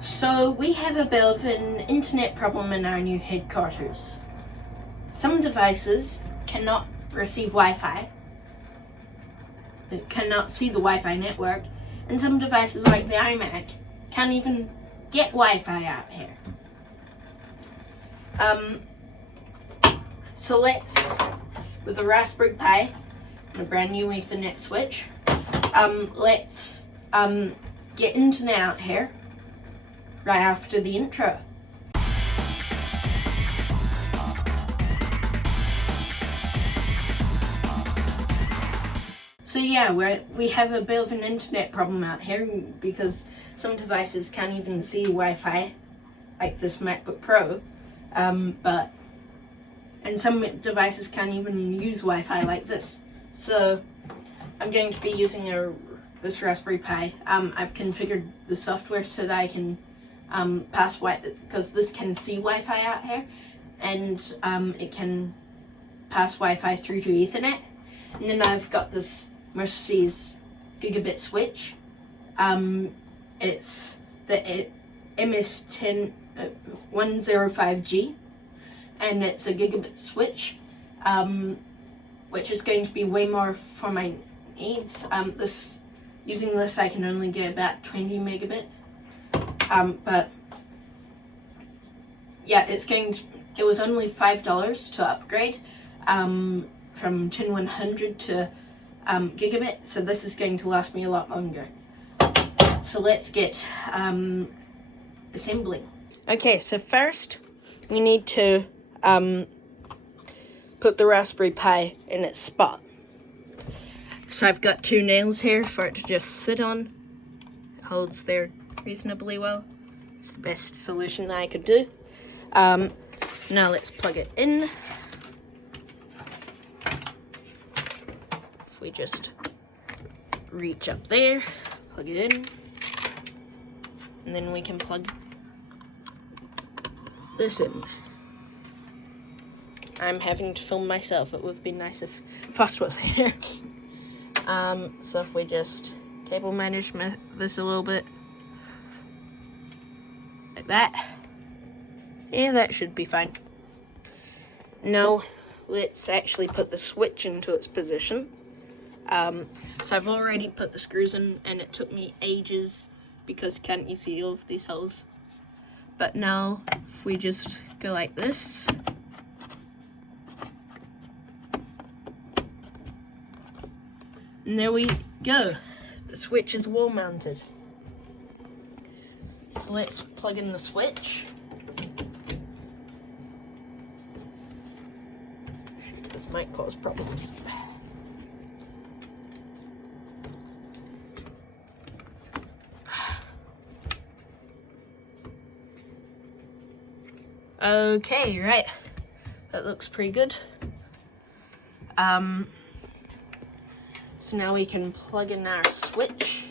So we have a bit of an internet problem in our new headquarters. Some devices cannot receive Wi-Fi, it cannot see the Wi-Fi network, and some devices like the Imac can't even get Wi-Fi out here. So let's, with a Raspberry Pi and a brand new Ethernet switch, let's get internet out here right after the intro. So yeah, we have a bit of an internet problem out here because some devices can't even see Wi-Fi, like this MacBook Pro, and some devices can't even use Wi-Fi like this. So I'm going to be using this Raspberry Pi. I've configured the software so that I can pass Wi-Fi, because this can see Wi-Fi out here, and it can pass Wi-Fi through to Ethernet. And then I've got this Mercedes gigabit switch. It's the MS105G, and it's a gigabit switch, which is going to be way more for my needs. Using this I can only get about 20 megabit, but yeah, it was only $5 to upgrade from 10100 to gigabit, so this is going to last me a lot longer. So let's get assembling. Okay, so first we need to put the Raspberry Pi in its spot. So I've got two nails here for it to just sit on. It holds there reasonably well. It's the best solution that I could do. Now let's plug it in. If we just reach up there, plug it in, and then we can plug this in. I'm having to film myself. It would have been nice if Foster was here. So if we just cable manage this a little bit, like that, yeah, that should be fine. Now let's actually put the switch into its position. So I've already put the screws in, and it took me ages because can't you see all of these holes? But now if we just go like this, and there we go. The switch is wall mounted. So let's plug in the switch. This might cause problems. Okay, right. That looks pretty good. So now we can plug in our switch.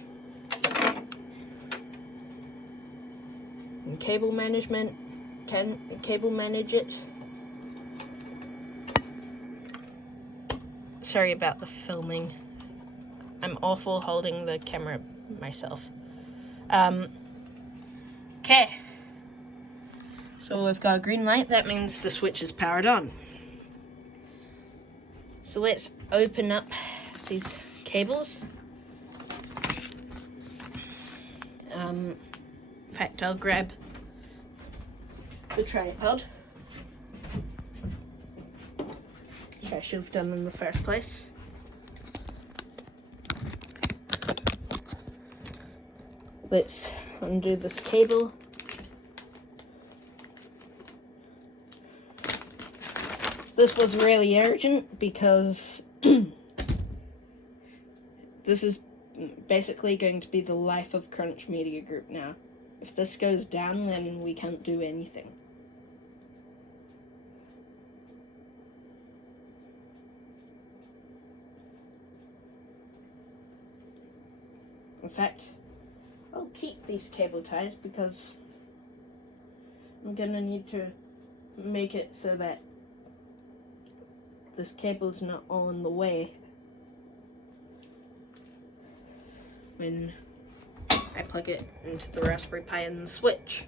And cable management, can cable manage it. Sorry about the filming. I'm awful holding the camera myself. Okay. So we've got a green light, that means the switch is powered on. So let's open up these cables. In fact, I'll grab the tripod, which I should have done in the first place. Let's undo this cable. This was really urgent because this is basically going to be the life of Crunch Media Group now. If this goes down, then we can't do anything. In fact, I'll keep these cable ties because I'm gonna need to make it so that this cable's not all in the way when I plug it into the Raspberry Pi and the switch.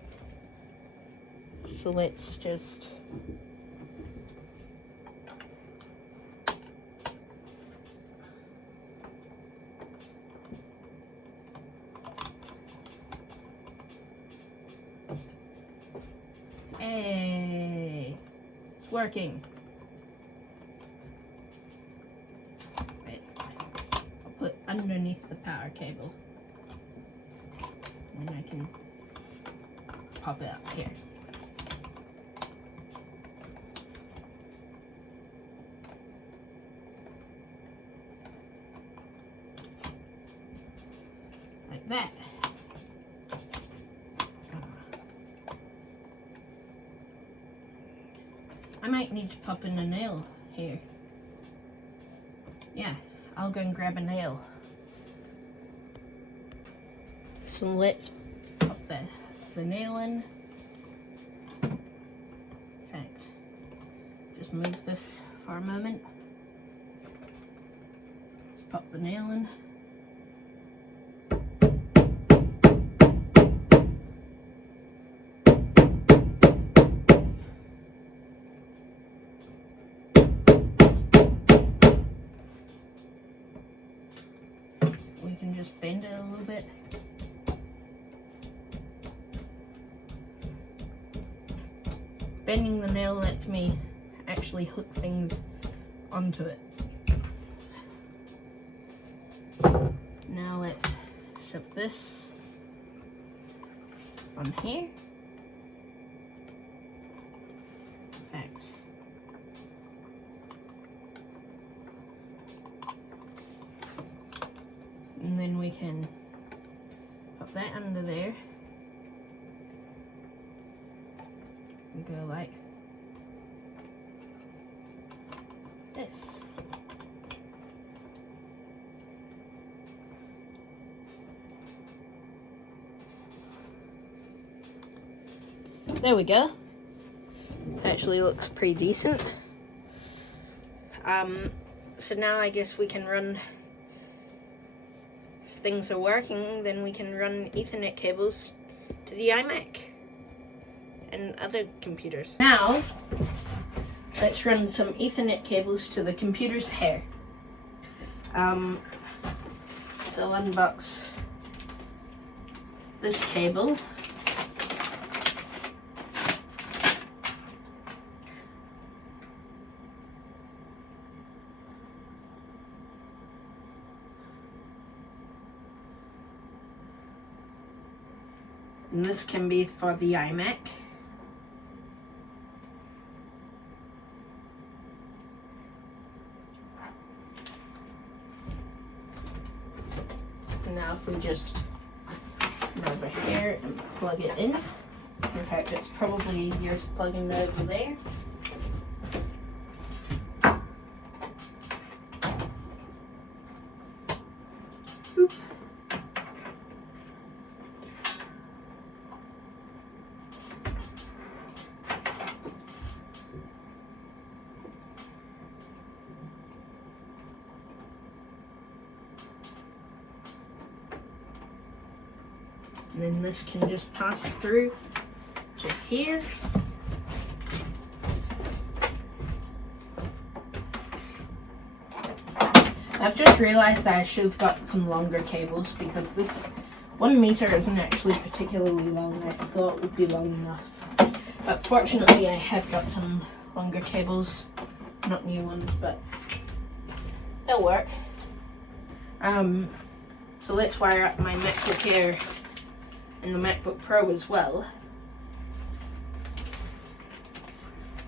So let's just hey, it's working. Right. I'll put underneath the power cable. And I can pop it up here. Like that. I might need to pop in a nail here. Yeah, I'll go and grab a nail. So let's pop the nail in. In fact, just move this for a moment. Let's pop the nail in. We can just bend it a little bit. Bending the nail lets me actually hook things onto it. Now let's shove this on here. Perfect. And then we can put that under there. And go like this. There we go. Actually looks pretty decent. So now I guess we can run, if things are working, then we can run Ethernet cables to the iMac and other computers. Now, let's run some Ethernet cables to the computer's hair. So I'll unbox this cable. And this can be for the iMac. Now if we just come over here and plug it in. In fact, it's probably easier to plug in over there. Oop. And then this can just pass through to here. I've just realized that I should have got some longer cables because this 1 meter isn't actually particularly long. I thought it would be long enough. But fortunately I have got some longer cables, not new ones, but they'll work. So let's wire up my MacBook Air and the MacBook Pro as well.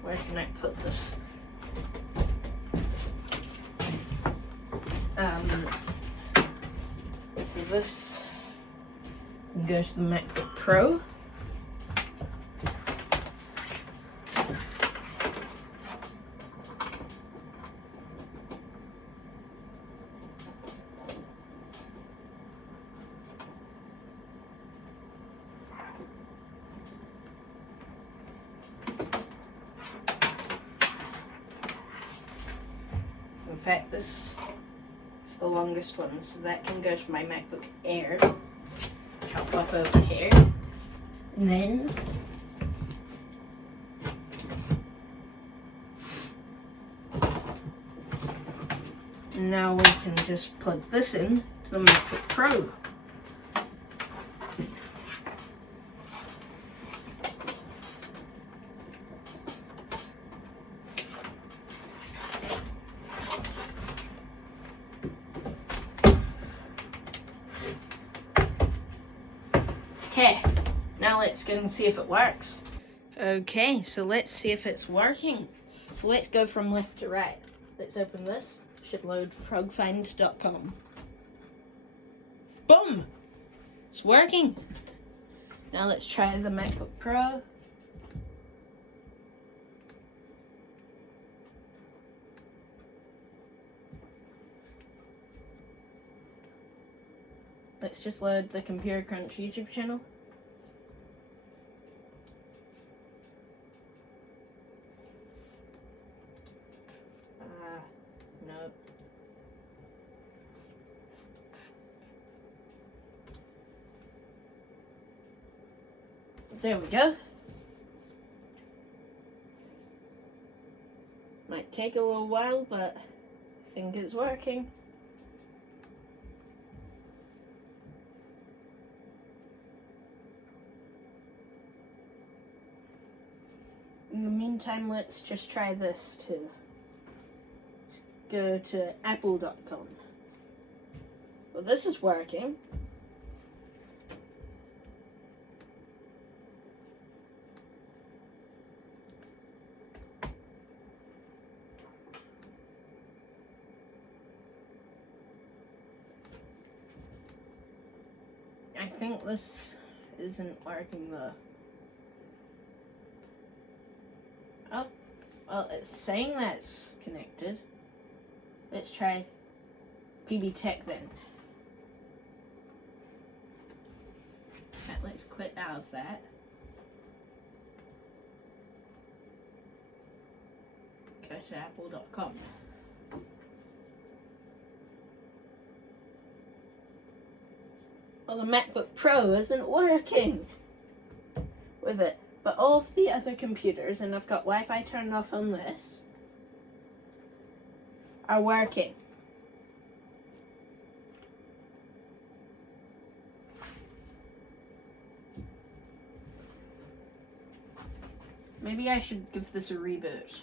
Where can I put this? So this can go to the MacBook Pro. In fact, this is the longest one, so that can go to my MacBook Air, which I'll pop over here. And then now we can just plug this in to the MacBook Pro. Okay, now let's go and see if it works. Okay, so let's see if it's working. So let's go from left to right. Let's open this. Should load frogfind.com. Boom! It's working. Now let's try the MacBook Pro. Let's just load the Computer Crunch YouTube channel. Nope. There we go. Might take a little while, but I think it's working. In the meantime, let's just try this too. Go to apple.com. Well, this is working. I think this isn't working though. Oh, well, it's saying that's connected. Let's try PB Tech then. Right, let's quit out of that. Go to apple.com. Well, the MacBook Pro isn't working with it, but all of the other computers, and I've got Wi-Fi turned off on this, are working. Maybe I should give this a reboot.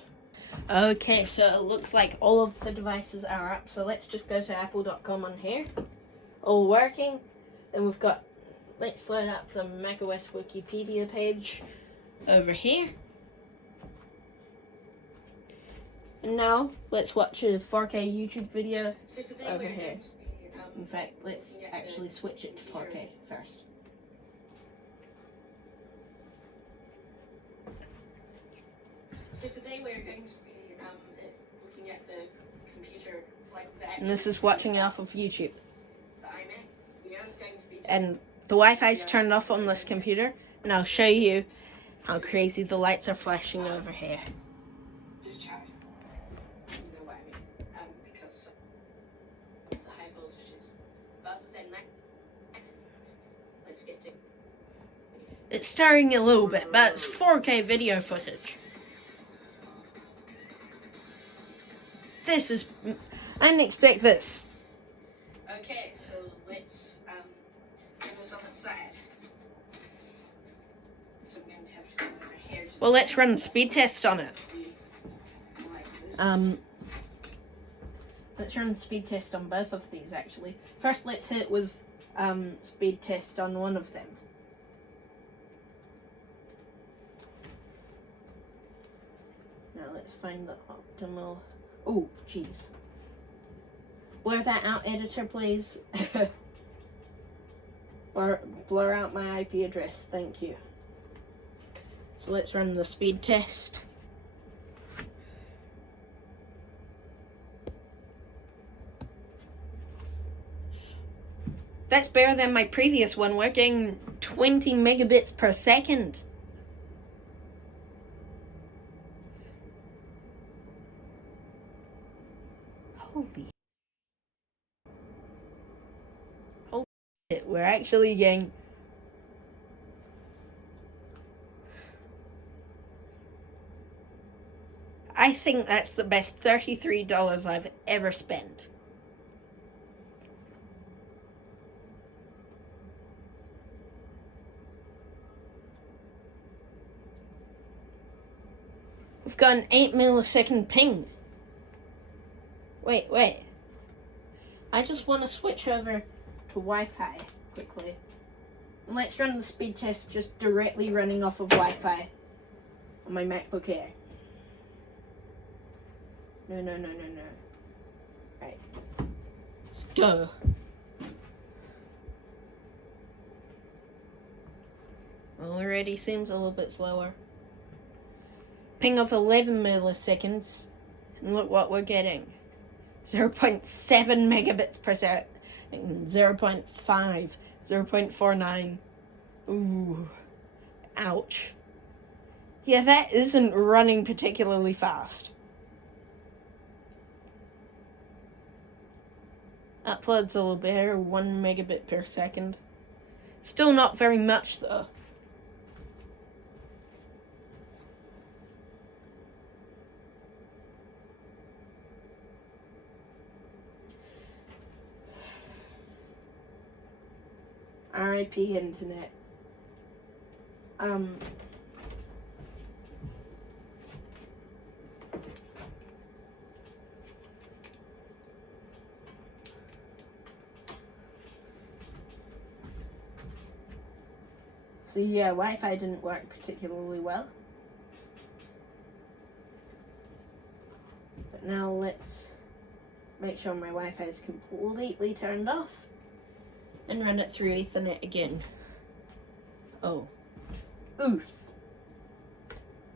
Okay, so it looks like all of the devices are up, so let's just go to apple.com on here. All working. Then we've got, let's load up the macOS Wikipedia page over here. And now, let's watch a 4K YouTube video over here. In fact, let's actually switch it to 4K first. So today we're going to be looking at the computer like that. And this is watching off of YouTube. The Imac. We aren't going to be and the Wi-Fi's turned off on this computer, and I'll show you how crazy the lights are flashing over here. Just check. You know what I mean? Because the high voltages. Other than that, let's get to. It's starring a little bit, but it's 4K video footage. This is, I didn't expect this. Okay, so let's get this on the side. So I'm going to have to go over here. Well, let's run speed tests on it. Let's run speed test on both of these actually. First, let's hit with speed test on one of them. Now let's find the optimal. Oh, jeez. Blur that out, editor, please. Blur out my IP address, thank you. So let's run the speed test. That's better than my previous one. We're getting 20 megabits per second. Holy shit, we're actually getting I think that's the best $33 I've ever spent. We've got an 8 millisecond ping. Wait. I just want to switch over to Wi-Fi quickly. And let's run the speed test just directly running off of Wi-Fi on my MacBook Air. No. Right. Let's go. Already seems a little bit slower. Ping of 11 milliseconds. And look what we're getting. 0.7 megabits per second. 0.5. 0.49. Ooh. Ouch. Yeah, that isn't running particularly fast. Upload's a little better, 1 megabit per second. Still not very much though. RIP internet. So yeah, Wi-Fi didn't work particularly well. But now let's make sure my Wi-Fi is completely turned off and run it through Ethernet again. Oh. Oof.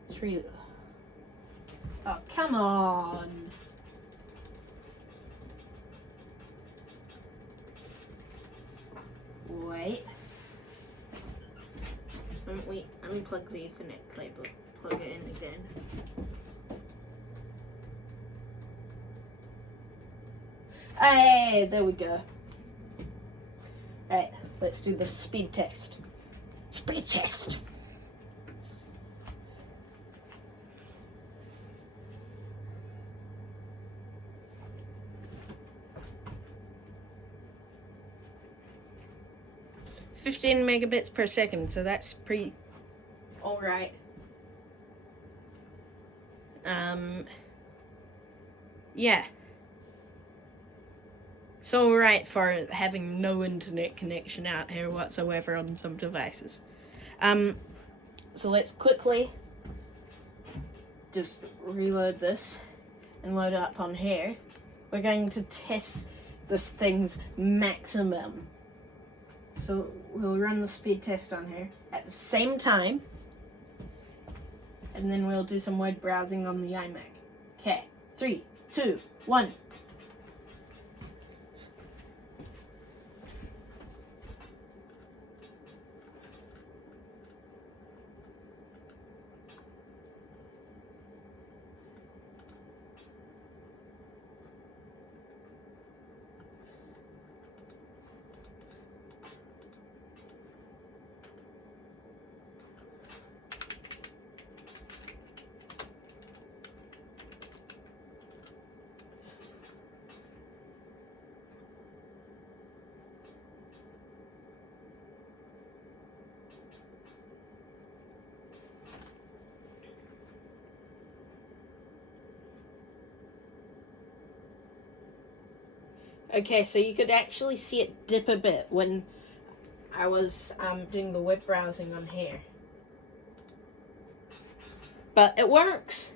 It's really... Oh, come on. Wait. Wait, unplug the Ethernet cable. Plug it in again. Hey, there we go. Right, let's do the speed test. Speed test. "15 megabits per second, so that's pretty alright. Yeah. It's alright for having no internet connection out here whatsoever on some devices. So let's quickly just reload this and load it up on here. We're going to test this thing's maximum. So we'll run the speed test on here at the same time, and then we'll do some web browsing on the Imac. Okay, 3, 2, 1. Okay, so you could actually see it dip a bit when I was doing the web browsing on here. But it works.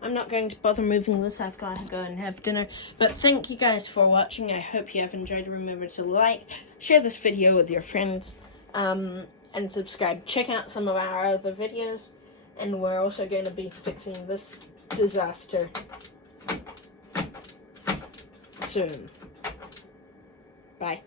I'm not going to bother moving this. I've got to go and have dinner. But thank you guys for watching. I hope you have enjoyed. Remember to like, share this video with your friends, and subscribe. Check out some of our other videos. And we're also going to be fixing this disaster soon. Bye.